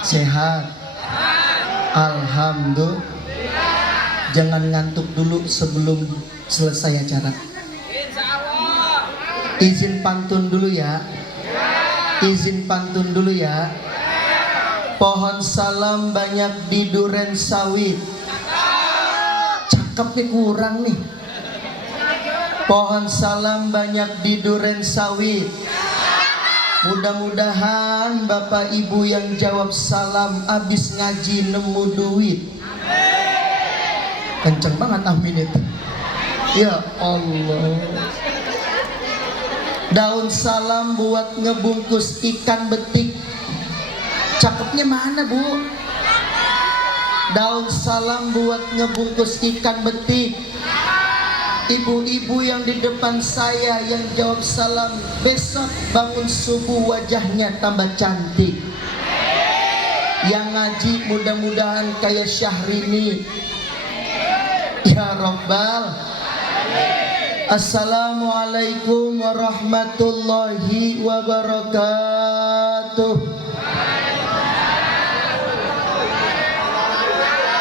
Sehat. Alhamdulillah. Jangan ngantuk dulu sebelum selesai acara. Izin pantun dulu ya. Izin pantun dulu ya. Pohon salam banyak di duren sawit. Cakepnya kurang nih. Pohon salam banyak di duren sawit. Mudah-mudahan Bapak Ibu yang jawab salam abis ngaji nemu duit. Kenceng banget amin itu. Ya Allah. Daun salam buat ngebungkus ikan betik. Cakepnya mana Bu? Daun salam buat ngebungkus ikan betik. Ibu-ibu yang di depan saya yang jawab salam, besok bangun subuh wajahnya tambah cantik. Yang ngaji mudah-mudahan kayak Syahrini. Ya Rabbal. Assalamualaikum warahmatullahi wabarakatuh.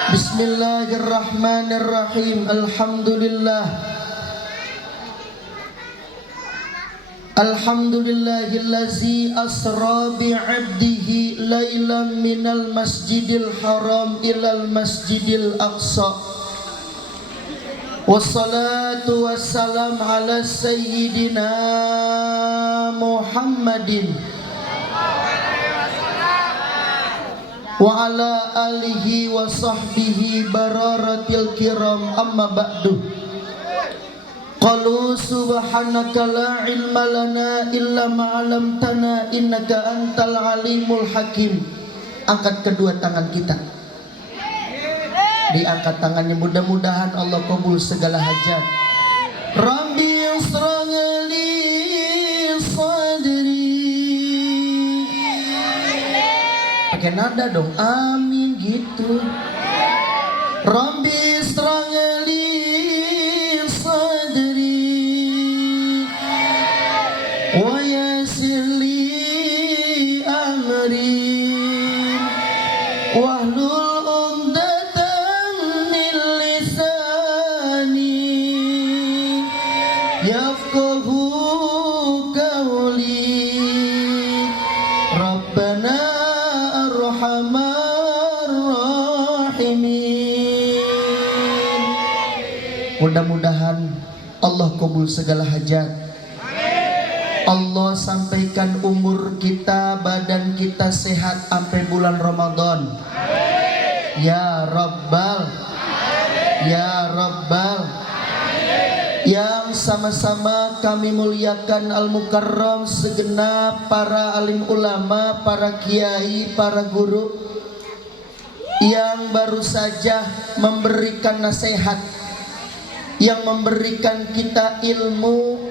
Bismillahirrahmanirrahim. Alhamdulillah. Alhamdulillahillazi asra bi'abdihi lailan minal masjidil haram ilal masjidil aqsa. Wassalatu wassalam ala sayyidina Muhammadin wa ala alihi wa sahbihi bararatil kiram, amma ba'du. Qalu subhanaka la ilma lana illa ma'alamtana innaka antal alimul hakim. Angkat kedua tangan kita. Diangkat tangannya, mudah-mudahan Allah kabul segala hajat. Rabbi yusra li sadri. Pakai nada dong, amin gitu. Rabbi yusra li sadri wa yassir li amri wahlul yafqahu qawli. Rabbana arhamar rahimin. Mudah-mudahan Allah kabul segala hajat. Allah sampaikan umur kita, badan kita sehat sampai bulan Ramadan. Ya Rabbal. Ya Rabbal. Yang sama-sama kami muliakan Al-Mukarram segenap para alim ulama, para kiai, para guru yang baru saja memberikan nasihat, yang memberikan kita ilmu,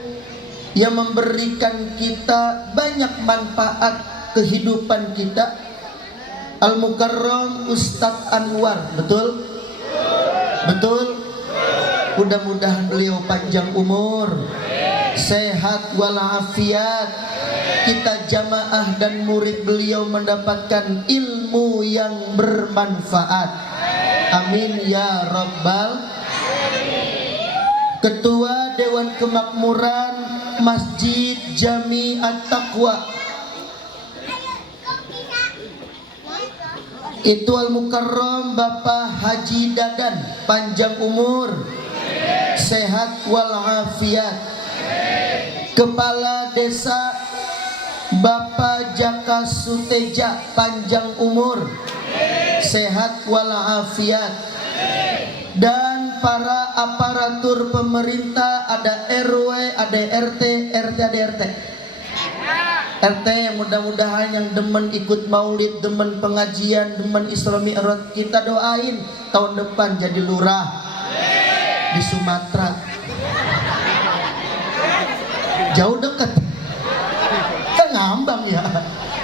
yang memberikan kita banyak manfaat kehidupan kita. Al-Mukarram Ustadz Anwar, betul? Betul? Mudah-mudahan beliau panjang umur, sehat walafiat. Kita jamaah dan murid beliau mendapatkan ilmu yang bermanfaat. Amin ya Rabbal. Ketua Dewan Kemakmuran Masjid Jami At-Taqwa itu Al-Mukarram Bapak Haji Dadan, panjang umur, sehat walafiat. Kepala Desa Bapak Jaka Suteja, panjang umur, sehat walafiat. Dan para aparatur pemerintah, ada RW, ada RT, ada RT. RT yang mudah-mudahan yang demen ikut maulid, demen pengajian, demen Isra Mi'raj, kita doain tahun depan jadi lurah di Sumatera. Jauh deket, kan ngambang ya.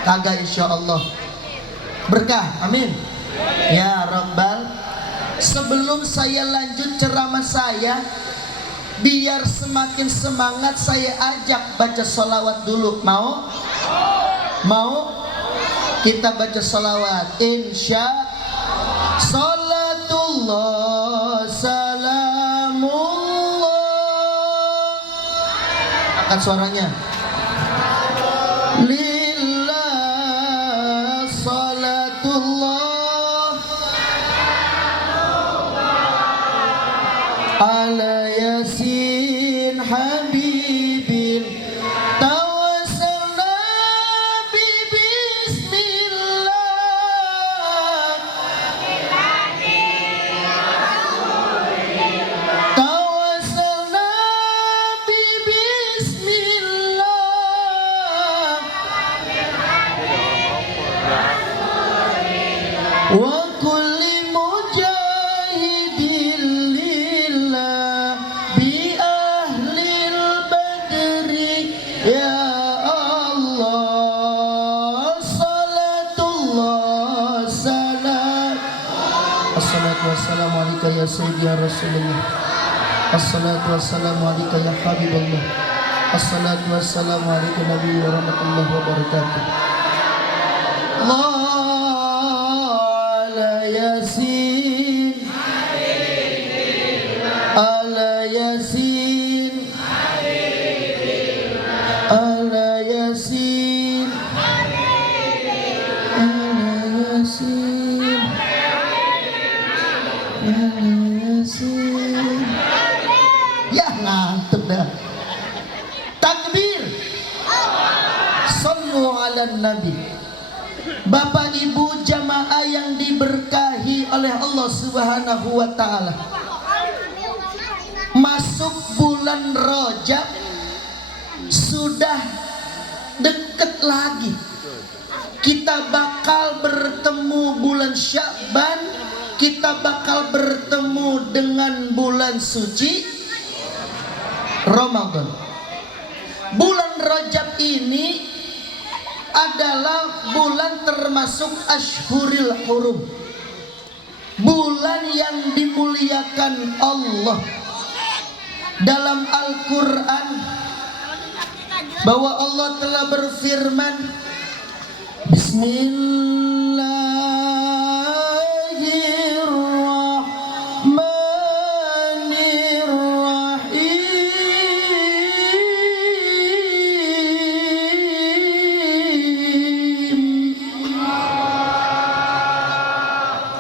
Kagak, insya Allah berkah, amin ya Rabbal. Sebelum saya lanjut ceramah saya, biar semakin semangat, saya ajak baca sholawat dulu. Mau? Mau? Kita baca salawat. Insya salatullah salamullah. Angkat suaranya. Lillah salatullah ala yasin habibin tawassalna bi bismillah tawassalna bi bismillah wa kulli mujahidin lillah bi ahlil badri ya Allah salatullah salam. Assalatu wassalamu alika ya sayyidi ya Rasulullah. Assalatu wassalamu alika ya Habibullah. Assalatu wassalamu alika nabi wa rahmatullahi wa barakatuh. Allah ala yasin ala yasin ala yasin ala yasin ala yasin. Ya ngantuk dah. Takbir. Sallu ala nabi. Bapak Ibu jamaah yang diberkahi oleh Allah Subhanahu wa taala. Masuk bulan Rajab sudah deket lagi. Kita bakal bertemu bulan Sya'ban, kita bakal bertemu dengan bulan suci Ramadan. Bulan Rajab ini adalah bulan termasuk Ashhuril Hurum, bulan yang dimuliakan Allah. Dalam Al-Quran bahwa Allah telah berfirman, Bismillahirrahmanirrahim.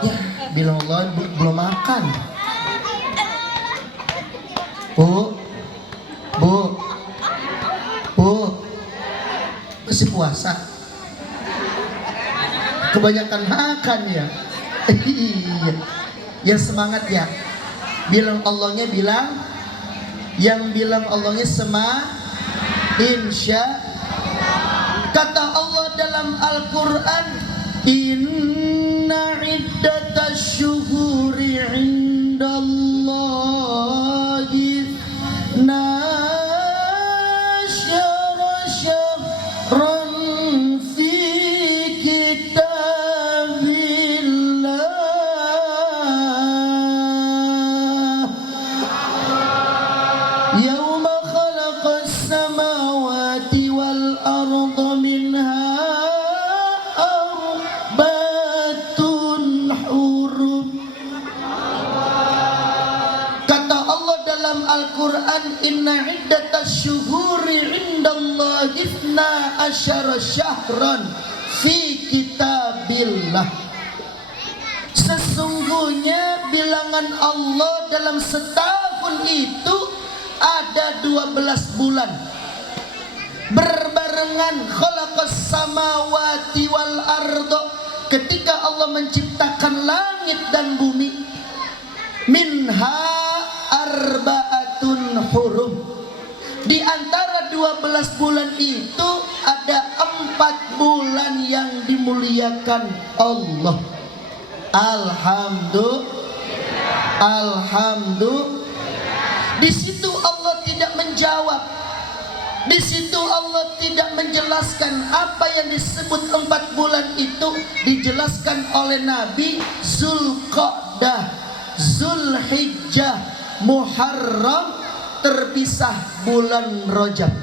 Ya, bilang Allah belum makan. Bu, masih puasa? Kebanyakan makan ya. Iya. Yang semangat ya. Bilang Allahnya bilang, yang bilang Allahnya insya. Kata Allah dalam Al-Quran, inna iddatash syuhuri indallahi nasyara syahran fi kitabillah yauma khalaqas samawati wal arda minha arbatun hurum. Kata Allah dalam Al-Quran, inna iddatash syuhuri indallahi ithna asyara syahran fi kitabillah. Sesungguhnya bilangan Allah dalam setahun itu ada 12 bulan. Berbarengan khalaqas samawati wal ardo, ketika Allah menciptakan langit dan bumi, minha arbaatun hurum. Di antara 12 bulan itu ada 4 bulan yang dimuliakan Allah. Alhamdulillah. Di situ Allah tidak menjawab. Di situ Allah tidak menjelaskan apa yang disebut 4 bulan itu, dijelaskan oleh Nabi. Zulqa'dah, Zulhijjah, Muharram, terpisah bulan Rajab.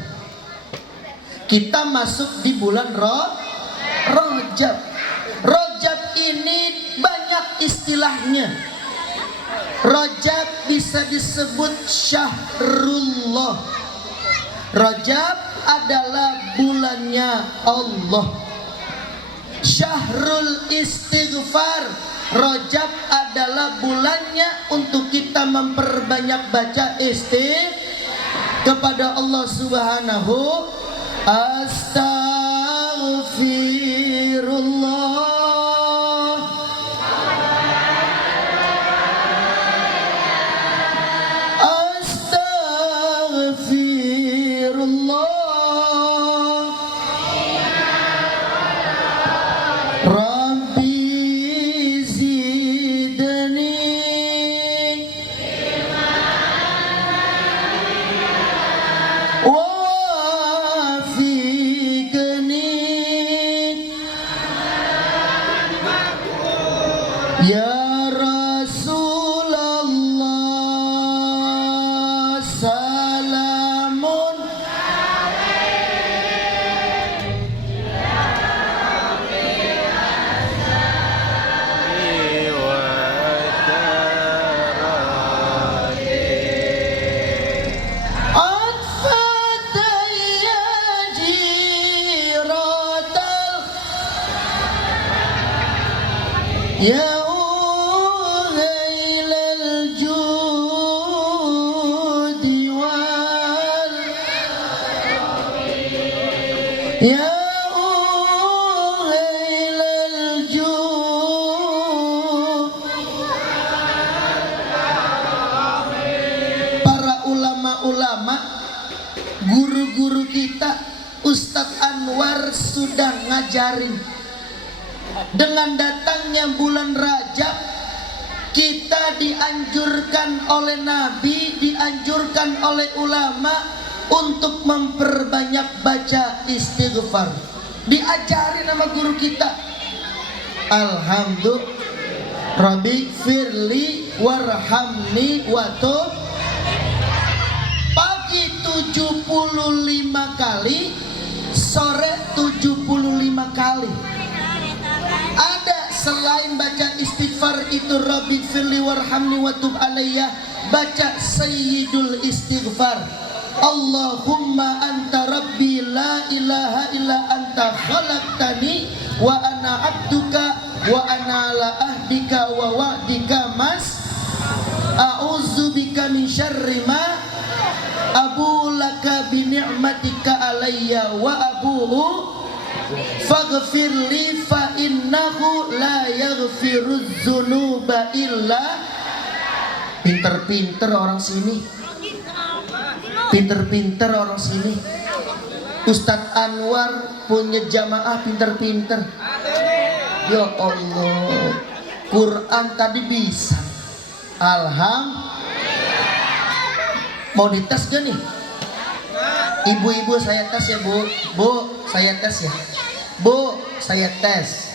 Kita masuk di bulan Rajab. istilahnya Rajab bisa disebut syahrullah. Rajab adalah bulannya Allah. Syahrul istighfar, Rajab adalah bulannya untuk kita memperbanyak baca istighfar kepada Allah Subhanahu. Astaghfirullah, Rabbi zidni wafiqni ya Rasulullah, salamun ya ghailal judi wal ya ghailal jud. Para ulama-ulama, guru-guru kita, Ustadz Anwar sudah ngajarin. Dengan datangnya bulan Rajab, kita dianjurkan oleh Nabi, dianjurkan oleh ulama untuk memperbanyak baca istighfar. Diajari nama guru kita. Alhamdulillah, Rabbi firli warhamni watub. Pagi 75 kali, sore 75 kali. Ada selain baca istighfar itu Rabbi firli warhamni watub alayya, baca sayyidul istighfar. Allahumma anta rabbi la ilaha illa anta khalaqtani wa ana abduka wa ana ala ahdika wa wa'dika mas a'udzubika min syarri ma abu laka bi ni'matika alayya wa abuhu faghfirli fa innahu la yaghfiruz dzunuba illa. Pinter-pinter orang sini, pinter-pinter orang sini. Ustadz Anwar punya jamaah pinter-pinter. Ya Allah, Quran tadi bisa. Alhamdulillah. Mau dites gak nih? Ibu-ibu saya tes ya bu. Bu saya tes ya. Bu saya tes.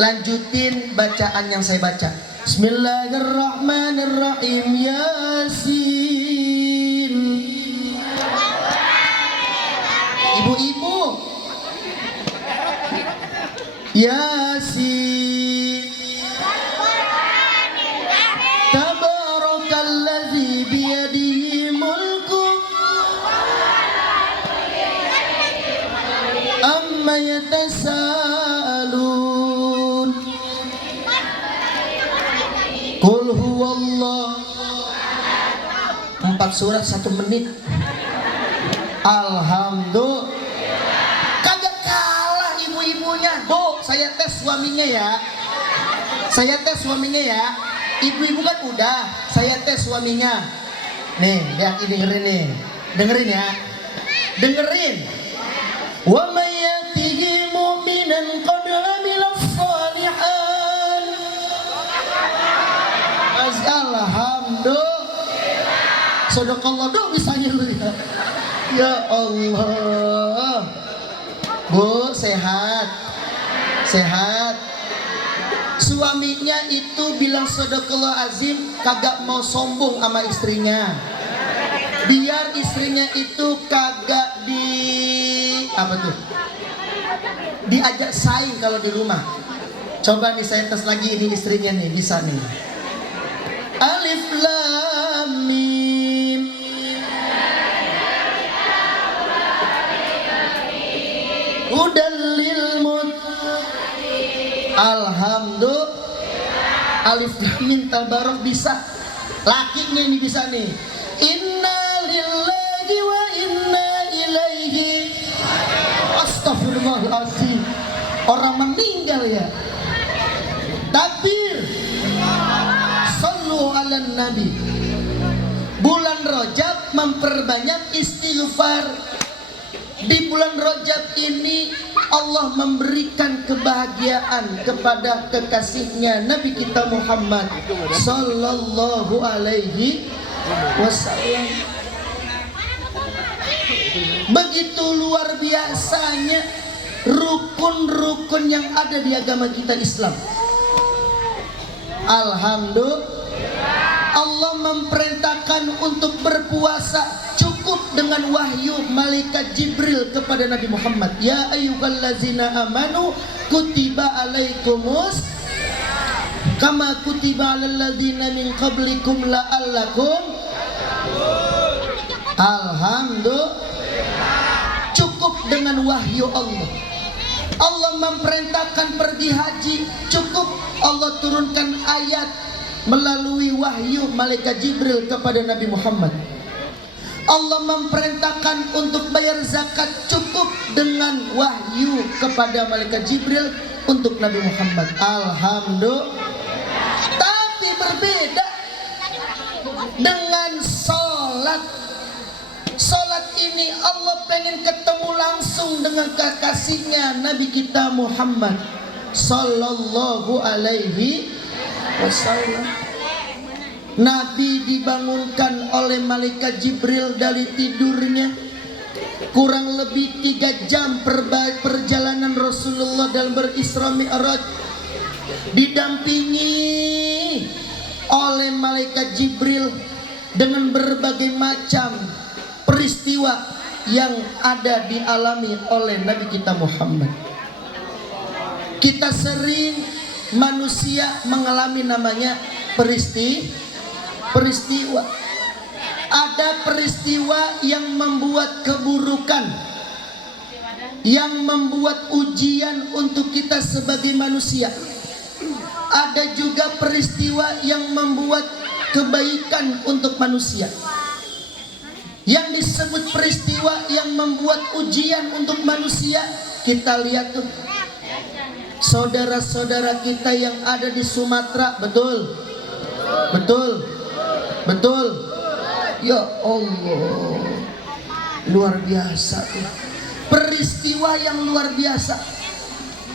Lanjutin bacaan yang saya baca. Bismillahirrahmanirrahim. Yasin. Ibu-ibu, Yasin. Tabarakalladzi biyadihi mulku amma yatasaalun. Qul huwallah. 4 surat 1 menit. Alhamdulillah. Kagak kalah ibu-ibunya. Bu, saya tes suaminya ya. Saya tes suaminya ya. Ibu-ibu kan udah. Saya tes suaminya. Nih, lihat ini, dengerin nih. Dengerin ya. Dengerin. Wa may yatihi mu'minan qad amilas shalihan. Alhamdulillah. Sadaqallah dong misalnya lu ya. Ya Allah. Bu, sehat. Sehat. Suaminya itu bilang sadaqallah azim, kagak mau sombong sama istrinya. Biar istrinya itu kagak diajak saing kalau di rumah. Coba nih saya tes lagi, ini istrinya nih, bisa nih. Alif lam mim. Hudal lil muttaqin. Alhamdulillah. Alif lam mim tabarok bisa. Lakinya ini bisa nih. Inna lillahi wa inna ilaihi. Astagfirullahaladzim. Orang meninggal ya. Takbir. Sallu ala nabi. Bulan Rajab memperbanyak istighfar. Di bulan Rajab ini Allah memberikan kebahagiaan kepada kekasihnya Nabi kita Muhammad sallallahu alaihi wasallam. Begitu luar biasanya rukun-rukun yang ada di agama kita Islam. Alhamdulillah. Allah memerintahkan untuk berpuasa cukup dengan wahyu malaikat Jibril kepada Nabi Muhammad. Ya ayyuhallazina amanu kutiba alaikumus kama kutiba alal ladzina min qablikum la'allakum. Alhamdulillah. Cukup dengan wahyu Allah. Allah memerintahkan pergi haji, cukup Allah turunkan ayat melalui wahyu malaikat Jibril kepada Nabi Muhammad. Allah memerintahkan untuk bayar zakat, cukup dengan wahyu kepada malaikat Jibril untuk Nabi Muhammad. Alhamdulillah. Tapi berbeda dengan sholat. Sholat ini Allah pengen ketemu langsung dengan kekasihnya Nabi kita Muhammad sallallahu alaihi wasallam. Nabi dibangunkan oleh malaikat Jibril dari tidurnya. Kurang lebih 3 jam perjalanan Rasulullah dalam berisra mi'raj, didampingi oleh malaikat Jibril dengan berbagai macam peristiwa yang ada dialami oleh Nabi kita Muhammad. Kita sering manusia mengalami namanya peristiwa. Ada peristiwa yang membuat keburukan, yang membuat ujian untuk kita sebagai manusia. Ada juga peristiwa yang membuat kebaikan untuk manusia. Yang disebut peristiwa yang membuat ujian untuk manusia, kita lihat tuh saudara-saudara kita yang ada di Sumatera. Betul. Ya Allah, luar biasa tuh. Peristiwa yang luar biasa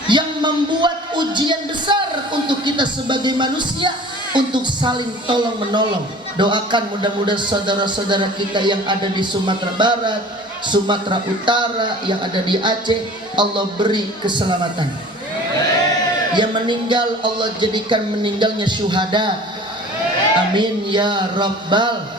yang membuat ujian besar untuk kita sebagai manusia, untuk saling tolong menolong. Doakan mudah-mudahan saudara-saudara kita yang ada di Sumatera Barat, Sumatera Utara, yang ada di Aceh, Allah beri keselamatan. Yang meninggal Allah jadikan meninggalnya syuhada. Amin ya rabbal.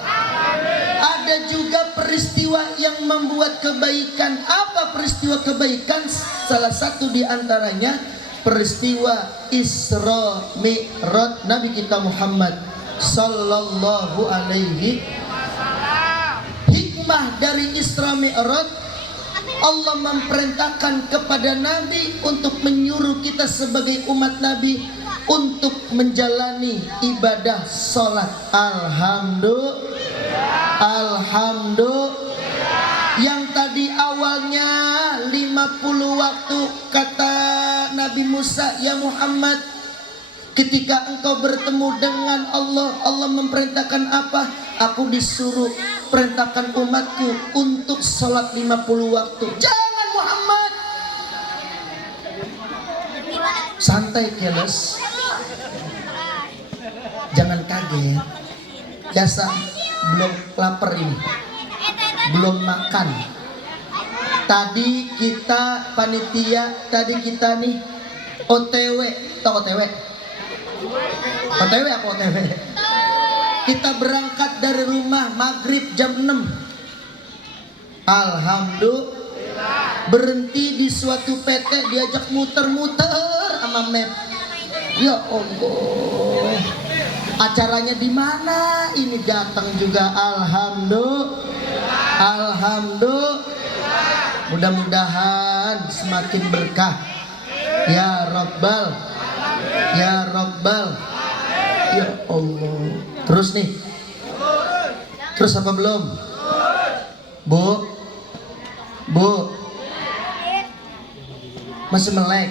Ada juga peristiwa yang membuat kebaikan. Apa peristiwa kebaikan? Salah satu di antaranya peristiwa Isra Mi'raj Nabi kita Muhammad sallallahu alaihi. Hikmah dari Isra Mi'raj, Allah memerintahkan kepada Nabi untuk menyuruh kita sebagai umat Nabi untuk menjalani ibadah sholat. Alhamdulillah. Yang tadi awalnya 50 waktu, kata Nabi Musa, ya Muhammad, ketika engkau bertemu dengan Allah, Allah memerintahkan apa? Aku disuruh perintahkan umatku untuk sholat 50 waktu. Jangan Muhammad, santai keles, jangan kaget. Biasa belum lapar ini, belum makan. Tadi kita panitia, tadi kita nih OTW, tau OTW? OTW apa OTW? Kita berangkat dari rumah maghrib jam 6. Alhamdulillah. Berhenti di suatu PT, diajak muter-muter sama map. Ya Allah. Acaranya di mana? Ini datang juga. Alhamdulillah. Mudah-mudahan semakin berkah. Ya Rabbal. Ya Allah. Terus nih. Terus apa belum? Bu. Masih melek.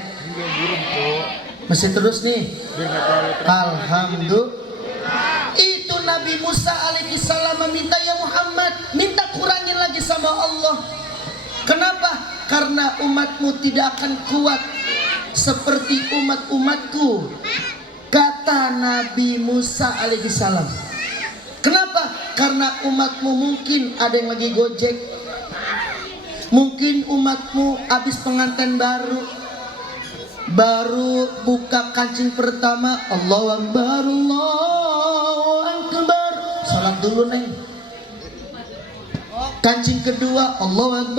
Masih terus nih. Alhamdulillah. Itu Nabi Musa alaihissalam meminta, ya Muhammad, minta kurangin lagi sama Allah. Kenapa? Karena umatmu tidak akan kuat seperti umat-umatku, kata Nabi Musa alaihissalam. Kenapa? Karena umatmu mungkin ada yang lagi gojek, mungkin umatmu habis pengantin baru buka kancing pertama, Allahu Akbar, salat dulu neng. Kancing kedua, Allahu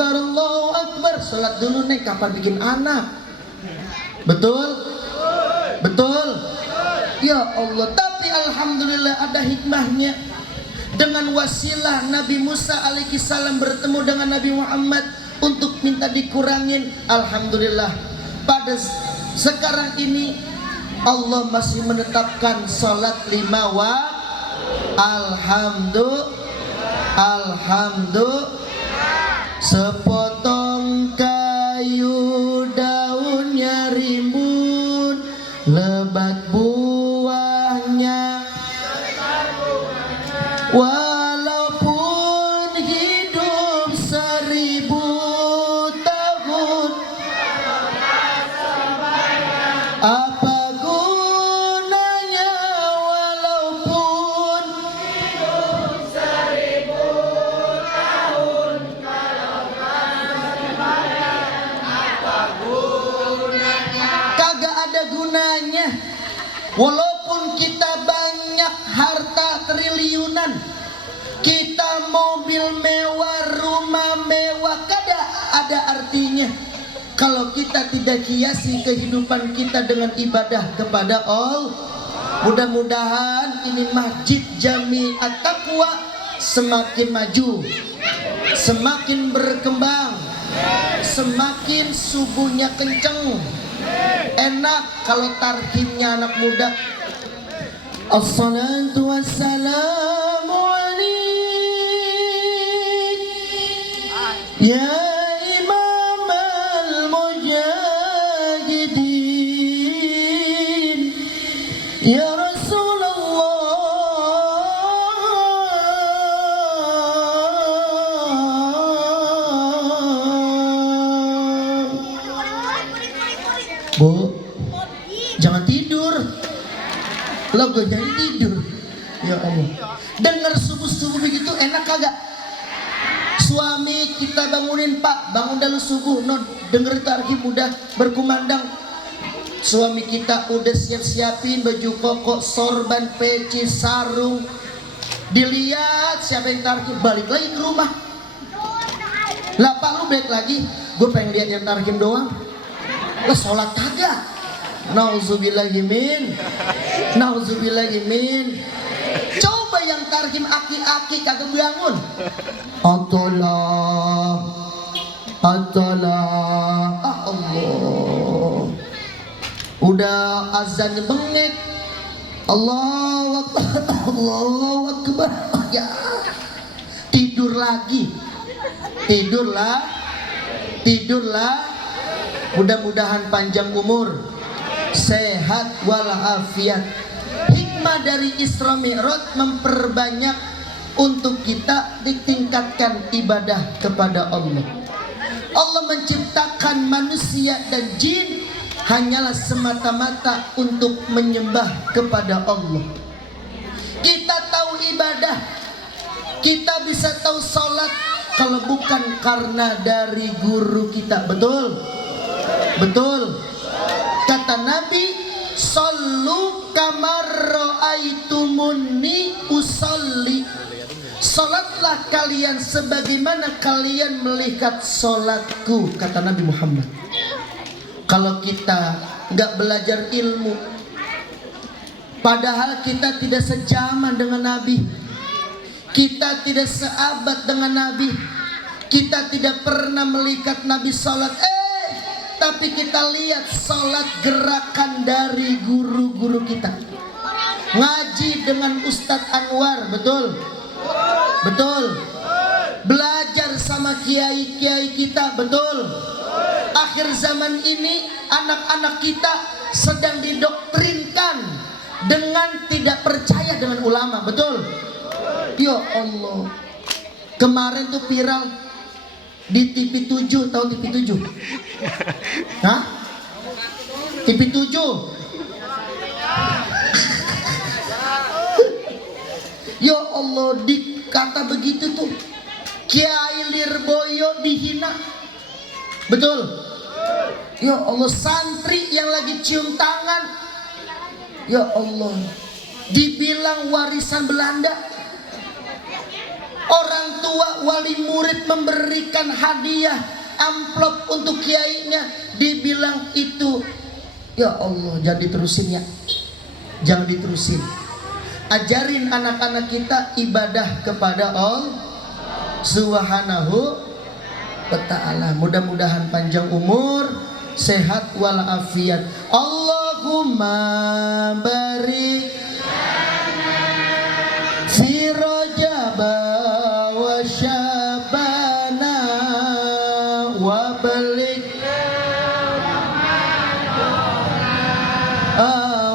Akbar, salat dulu neng. Kapan bikin anak? Betul? Ya Allah. Tapi alhamdulillah ada hikmahnya. Dengan wasilah Nabi Musa alaihissalam bertemu dengan Nabi Muhammad untuk minta dikurangin. Alhamdulillah, pada sekarang ini Allah masih menetapkan salat 5 waktu. Alhamdulillah. Sepotong kayu daunnya rimbun, lebat buahnya. Walaupun hidup 1000 tahun, apa gunanya walaupun hidup 1000 tahun, kalau apa gunanya? Kagak ada gunanya. Walaupun kita banyak harta triliunan, kita mobil mewah, rumah mewah, kada ada artinya kalau kita tidak hiasi kehidupan kita dengan ibadah kepada Allah. Mudah-mudahan ini Masjid Jami At-Taqwa semakin maju, semakin berkembang, semakin subuhnya kenceng. Enak kalau tarhimnya anak muda. Assalatu wassalamu alaik ya imam al-mujahidin, ya Rasulullah. Bu, jangan tidur. Lo gue jadi tidur. Ya Allah. Dengar subuh-subuh begitu enak kagak? Suami kita bangunin, Pak, bangun dulu subuh. No, denger tarhim udah berkumandang. Suami kita udah siap-siapin baju koko, sorban, peci, sarung. Dilihat siapa yang tarhim, balik lagi ke rumah. Lah Pak, lu balik lagi. Gue pengen lihat yang tarhim doang. Lah sholat kagak. Nauzubillahimin. Coba yang tarhim aki-aki kagak bangun. Atolah. Allah. Udah azannya bengek. Allahu Akbar. Ya. Tidur lagi. Tidurlah. Mudah-mudahan panjang umur, sehat walafiat. Hikmah dari Isra Mi'raj memperbanyak untuk kita ditingkatkan ibadah kepada Allah. Allah menciptakan manusia dan jin hanyalah semata-mata untuk menyembah kepada Allah. Kita tahu ibadah, kita bisa tahu sholat kalau bukan karena dari guru kita. Betul. Kata Nabi, sallu kamar ra'aitumuni usalli. Salatlah kalian sebagaimana kalian melihat salatku, kata Nabi Muhammad. Kalau kita nggak belajar ilmu, Padahal kita tidak sejaman dengan Nabi, kita tidak seabad dengan Nabi, kita tidak pernah melihat Nabi sholat. Tapi kita lihat sholat gerakan dari guru-guru kita. Ngaji dengan Ustadz Anwar, betul? Betul. Belajar sama kiai-kiai kita, betul? Akhir zaman ini anak-anak kita sedang didoktrinkan dengan tidak percaya dengan ulama, betul? Ya Allah. Kemarin tuh viral di TV 7, tahu TV 7? Hah? TV 7. Ya Allah, dikata begitu tuh. Kiai Lirboyo dihina. Betul? Ya Allah, santri yang lagi cium tangan. Ya Allah, dibilang warisan Belanda. Orang tua wali murid memberikan hadiah amplop untuk kiainya, dibilang itu. Ya Allah, jangan diterusin ya. Jangan diterusin. Ajarin anak-anak kita ibadah kepada Allah Subhanahu wa ta'ala. Mudah-mudahan panjang umur, sehat walafiat. Allahumma barik fi Rajab Syabana wa balik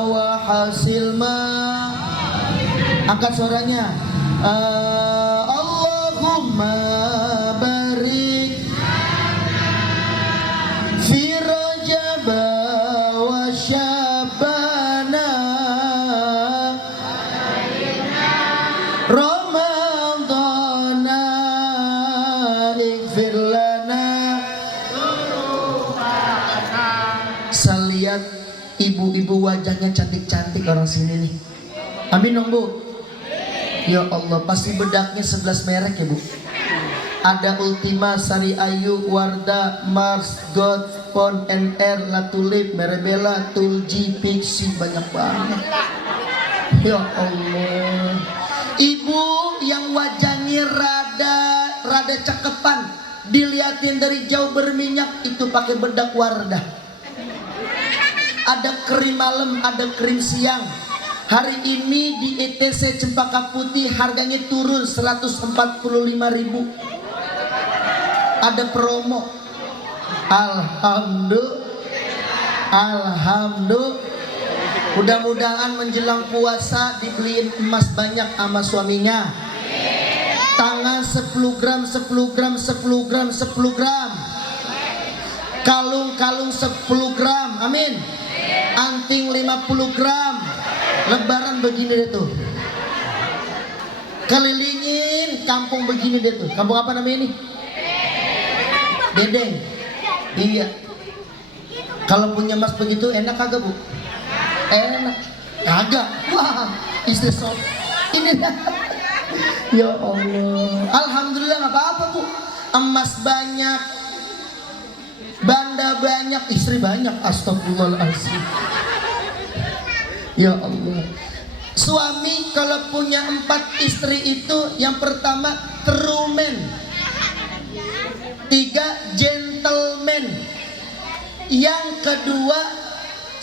wa hasil ma. Angkat suaranya. Allahumma barik fi Rajab wa Syabana ibu-ibu wajahnya cantik-cantik orang sini nih. Amin dong Bu. Ya Allah, pasti bedaknya 11 merek ya Bu. Ada Ultima, Sari Ayu, Wardah, Mars, God, Pon, NR, La Tulip, Merebella, Tulji, Pixie, banyak banget. Ya Allah. Ibu yang wajahnya rada cakepan, dilihatin dari jauh berminyak, itu pakai bedak Wardah. Ada krim malam, ada krim siang. Hari ini di ETC Cempaka Putih harganya turun 145.000. Ada promo. Alhamdulillah. Mudah-mudahan menjelang puasa dibeliin emas banyak sama suaminya. Tangan 10 gram, 10 gram, 10 gram, 10 gram. Kalung-kalung 10 gram. Amin. Anting 50 gram. Lebaran begini deh tuh. Kelilingin kampung begini deh tuh. Kampung apa namanya ini? Bedeng. Iya. Kalau punya emas begitu enak kagak Bu? Enak. Kagak. Wah, istri sob. Ini dah. Ya Allah. Alhamdulillah nggak apa-apa Bu. Emas banyak, banda banyak, istri banyak. Astagfirullahaladzim. Ya Allah. Suami kalau punya 4 istri itu, yang pertama true man, 3 gentleman, yang kedua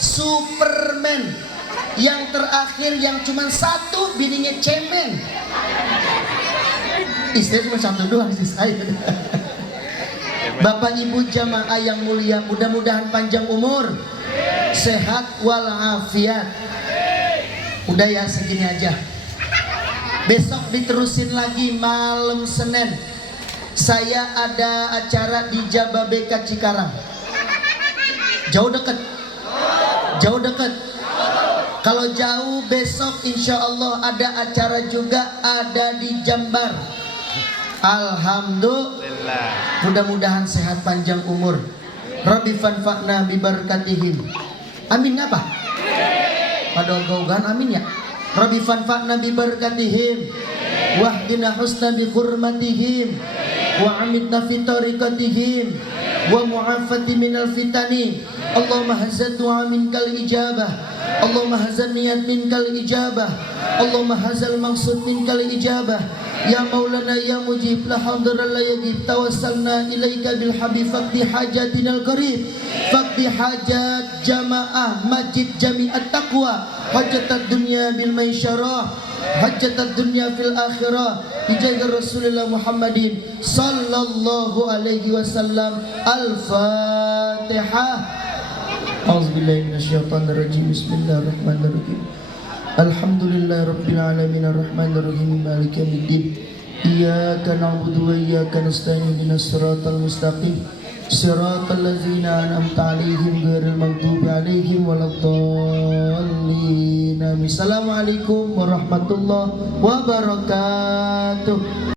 superman, yang terakhir yang cuma 1 bininya cemen. Istri cuma 1 doang sih saya. Bapak Ibu jamaah yang mulia, mudah-mudahan panjang umur, sehat walafiat. Udah ya segini aja. Besok diterusin lagi malam Senin. Saya ada acara di Jababeka Cikarang. Jauh deket? Jauh deket? Kalau jauh besok insya Allah ada acara juga, ada di Jambar. Alhamdulillah. Mudah-mudahan sehat panjang umur. Rabbi fanfa'na bibarakatihim. Amin apa? Pada gaugan amin ya. Rabbi fanfa'na bibarakatihim wahdina husna bi hurmatihim wa amitna fi tariqatihim ومعافاة من الفتن اللهم هز الدعاء منك الإجابة اللهم هز النيات منك الإجابة اللهم هز المقصود منك الإجابة يا مولانا يا مجيب لا حاضر لا يجيب توسلنا إليك بالحبيب فاقضي حاجاتنا القريب فاقضي حاجات جماعة مسجد جميع التقوى حاجة الدنيا بالميسرة حاجة الدنيا في الآخرة بجاه رسول الله محمد صلى الله عليه وسلم الفاتحة أعوذ بالله من الشيطان الرجيم بسم الله الرحمن الرحيم الحمد لله رب العالمين الرحمن الرحيم مالك يوم الدين إياك نعبد وإياك نستعين اهدنا الصراط المستقيم صراط الذين أنعمت عليهم غير المغضوب عليهم ولا الضالين السلام عليكم warahmatullahi wabarakatuh.